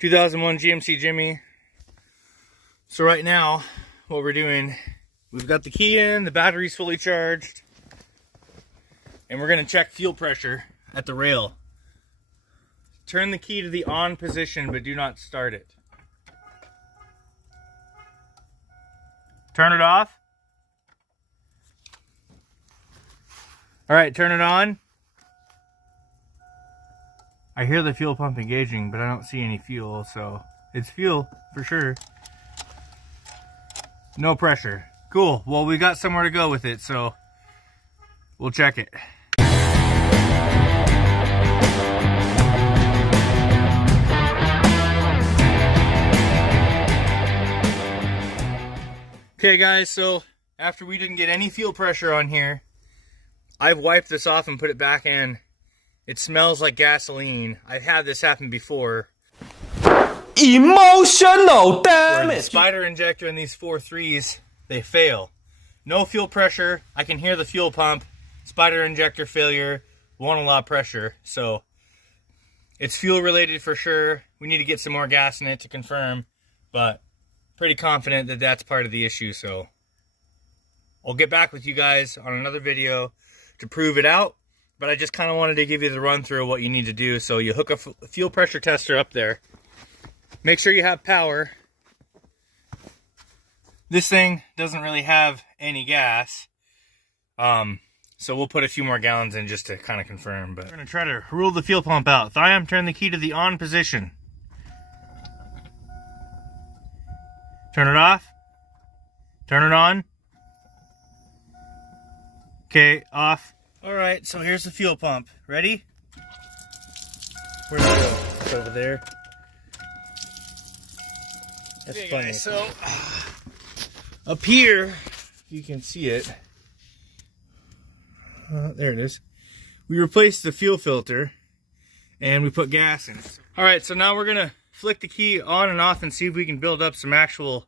2001 GMC Jimmy. So right now, what we're doing, we've got the key in, the battery's fully charged, and we're gonna check fuel pressure at the rail. Turn the key to the on position, but do not start it. Turn it off. All right, turn it on. I hear the fuel pump engaging, but I don't see any fuel, so it's fuel for sure. No pressure. Cool. Well, we got somewhere to go with it, so we'll check it. Okay guys, so after we didn't get any fuel pressure on here, I've wiped this off and put it back in. It smells like gasoline. I've had this happen before. Emotional damage! The spider injector and these 4.3s, they fail. No fuel pressure. I can hear the fuel pump. Spider injector failure. Won't allow pressure. So it's fuel related for sure. We need to get some more gas in it to confirm. But pretty confident that that's part of the issue. So I'll get back with you guys on another video to prove it out. But I just kind of wanted to give you the run through of what you need to do. So you hook a fuel pressure tester up there. Make sure you have power. This thing doesn't really have any gas. So we'll put a few more gallons in just to kind of confirm. But we're going to try to rule the fuel pump out. Thiam, turn the key to the on position. Turn it off. Turn it on. Okay, off. Alright, so here's the fuel pump. Ready? Where'd it go? It's over there. That's okay, funny. Guys, so up here, you can see it. There it is. We replaced the fuel filter and we put gas in it. Alright, so now we're gonna flick the key on and off and see if we can build up some actual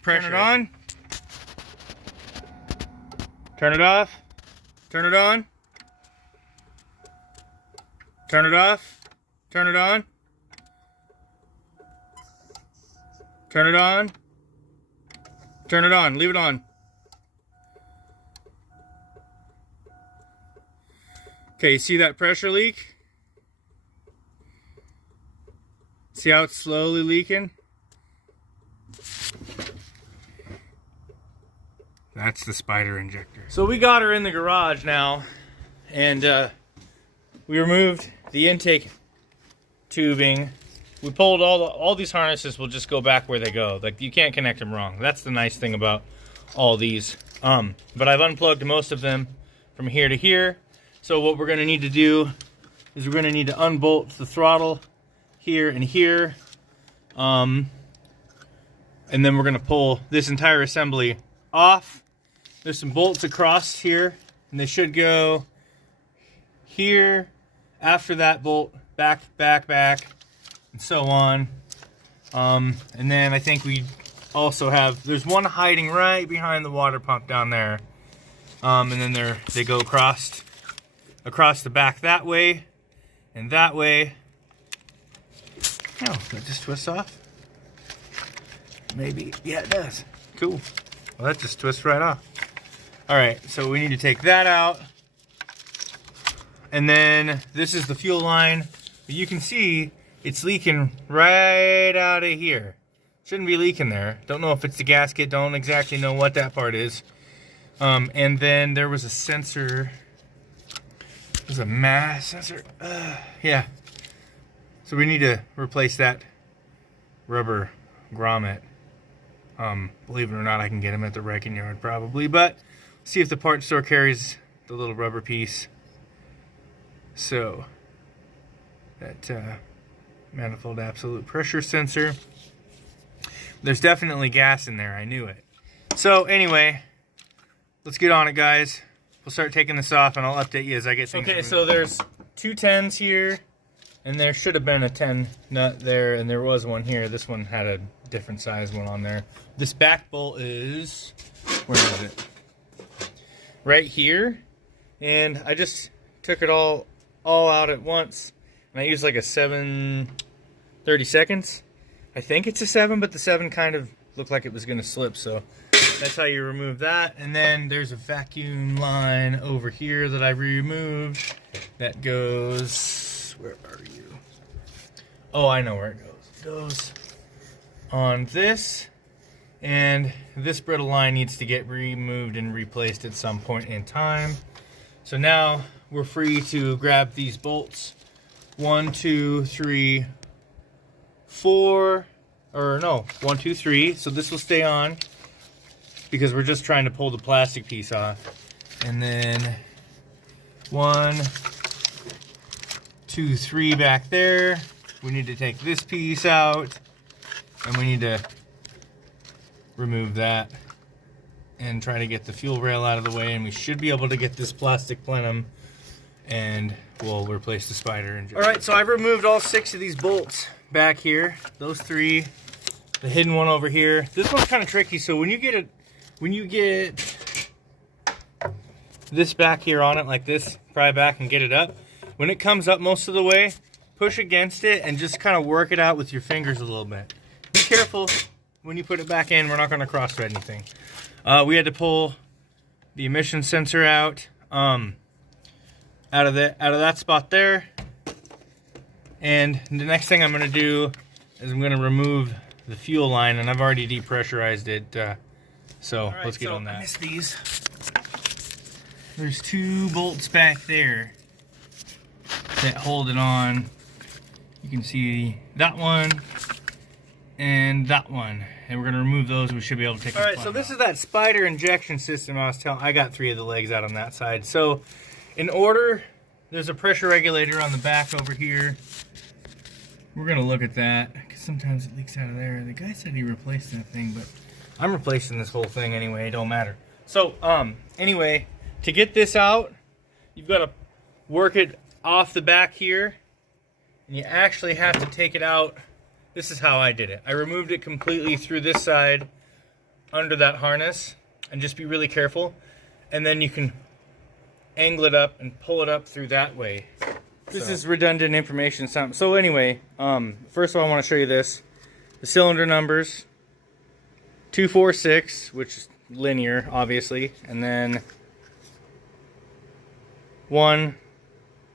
pressure. Turn it on. Turn it off. Turn it on. Turn it off. Turn it on. Turn it on. Turn it on. Leave it on. Okay, you see that pressure leak? See how it's slowly leaking? That's the spider injector. So we got her in the garage now, and we removed the intake tubing. We pulled all these harnesses will just go back where they go. Like, you can't connect them wrong. That's the nice thing about all these. But I've unplugged most of them from here to here. So what we're gonna need to do is we're gonna need to unbolt the throttle here and here. And then we're gonna pull this entire assembly off. There's some bolts across here, and they should go here, after that bolt, back, back, back, and so on. And then I think we also have, there's one hiding right behind the water pump down there. And then they go across the back that way, and that way. Oh, that just twists off? Maybe, yeah it does. Cool. Well, that just twists right off. All right, so we need to take that out. And then this is the fuel line. But you can see it's leaking right out of here. Shouldn't be leaking there. Don't know if it's the gasket. Don't exactly know what that part is. And then there was a sensor. There's a mass sensor. Yeah. So we need to replace that rubber grommet. Believe it or not, I can get them at the wrecking yard probably, but see if the parts store carries the little rubber piece. So that manifold absolute pressure sensor. There's definitely gas in there, I knew it. So anyway, let's get on it, guys. We'll start taking this off and I'll update you as I get things removed. So there's two 10s here, and there should have been a 10 nut there, and there was one here. This one had a different size one on there. This back bolt is, where is it? Right here. And I just took it all out at once, and I used like a 7 30 seconds. I think it's a 7, but the 7 kind of looked like it was going to slip, so that's how you remove that. And then there's a vacuum line over here that I removed that goes, where are you? Oh, I know where it goes. It goes on this, and this brittle line needs to get removed and replaced at some point in time. So now we're free to grab these bolts. 1, 2, 3, 4, or no, 1, 2, 3. So this will stay on because we're just trying to pull the plastic piece off. And then 1, 2, 3 back there. We need to take this piece out, and we need to remove that and try to get the fuel rail out of the way, and we should be able to get this plastic plenum, and we'll replace the Spider injector. All right, so I've removed all 6 of these bolts back here. Those 3, the hidden one over here. This one's kind of tricky. So when you get this back here on it like this, pry back and get it up. When it comes up most of the way, push against it and just kind of work it out with your fingers a little bit. Be careful when you put it back in. We're not going to cross-thread anything. We had to pull the emission sensor out. Out of that spot there. And the next thing I'm going to do is I'm going to remove the fuel line, and I've already depressurized it. So right, let's get on that. I missed these. There's 2 bolts back there that hold it on. You can see that one and that one. And we're going to remove those. We should be able to take it. All right, so this is that Spider injection system I was telling. I got 3 of the legs out on that side. So in order, there's a pressure regulator on the back over here. We're going to look at that because sometimes it leaks out of there. The guy said he replaced that thing, but I'm replacing this whole thing anyway. It don't matter. So anyway, to get this out, you've got to work it off the back here, and you actually have to take it out. This is how I did it. I removed it completely through this side under that harness, and just be really careful. And then you can angle it up and pull it up through that way. This is redundant information. So anyway, first of all, I want to show you this. The cylinder numbers, 246, which is linear, obviously, and then 1,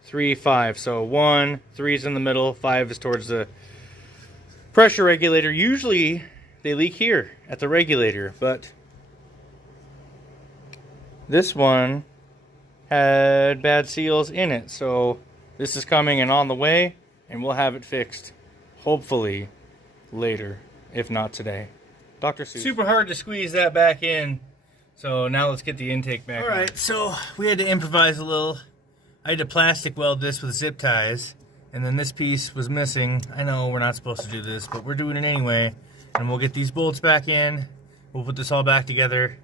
3, 5. So 1, 3 is in the middle, 5 is towards the pressure regulator. Usually they leak here at the regulator, but this one had bad seals in it, so this is coming and on the way, and we'll have it fixed hopefully later, if not today. Dr. Seuss. Super hard to squeeze that back in, so now let's get the intake back. All right, so we had to improvise a little. I had to plastic weld this with zip ties, and then this piece was missing. I know we're not supposed to do this, but we're doing it anyway, and we'll get these bolts back in. We'll put this all back together.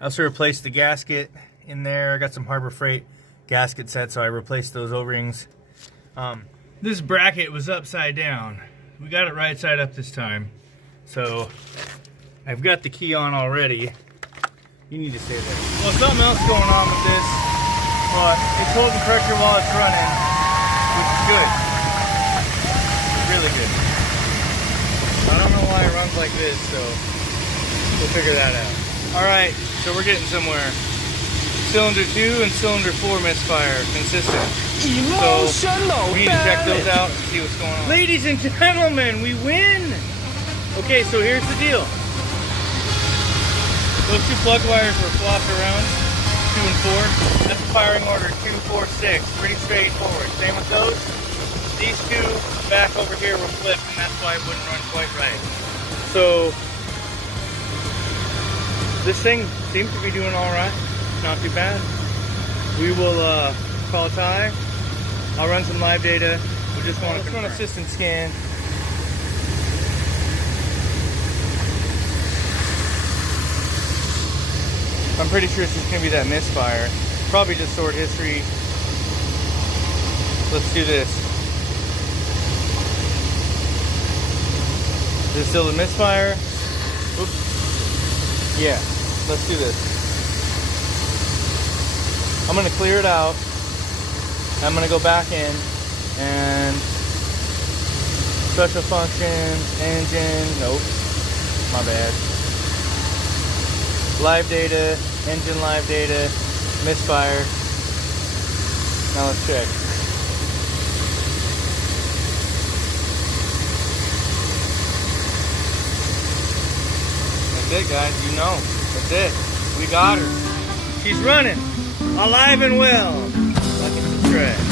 I also replaced the gasket in there. I got some Harbor Freight gasket set, so I replaced those O-rings. This bracket was upside down. We got it right side up this time. So I've got the key on already. You need to stay there. Well, something else going on with this, but it's holding pressure while it's running, which is good. Really good. I don't know why it runs like this, so we'll figure that out. Alright, so we're getting somewhere. Cylinder 2 and cylinder 4 misfire, consistent. So we need to check those out and see what's going on. Ladies and gentlemen, we win! Okay, so here's the deal. Those 2 plug wires were flopped around, 2 and 4. That's firing order 2, 4, 6. Pretty straightforward. Same with those. These 2 back over here were flipped, and that's why it wouldn't run quite right. So this thing seems to be doing all right. Not too bad. We will call Ty. I'll run some live data. We just want to run a system scan. I'm pretty sure it's just going to be that misfire. Probably just stored history. Let's do this. Is this still the misfire? Oops. Yeah, let's do this. I'm going to clear it out. I'm going to go back in and Special functions, engine, nope, my bad. Live data, engine live data, misfire. Now let's check. That's it, guys, you know, that's it. We got her. She's running, alive and well, like it's a track.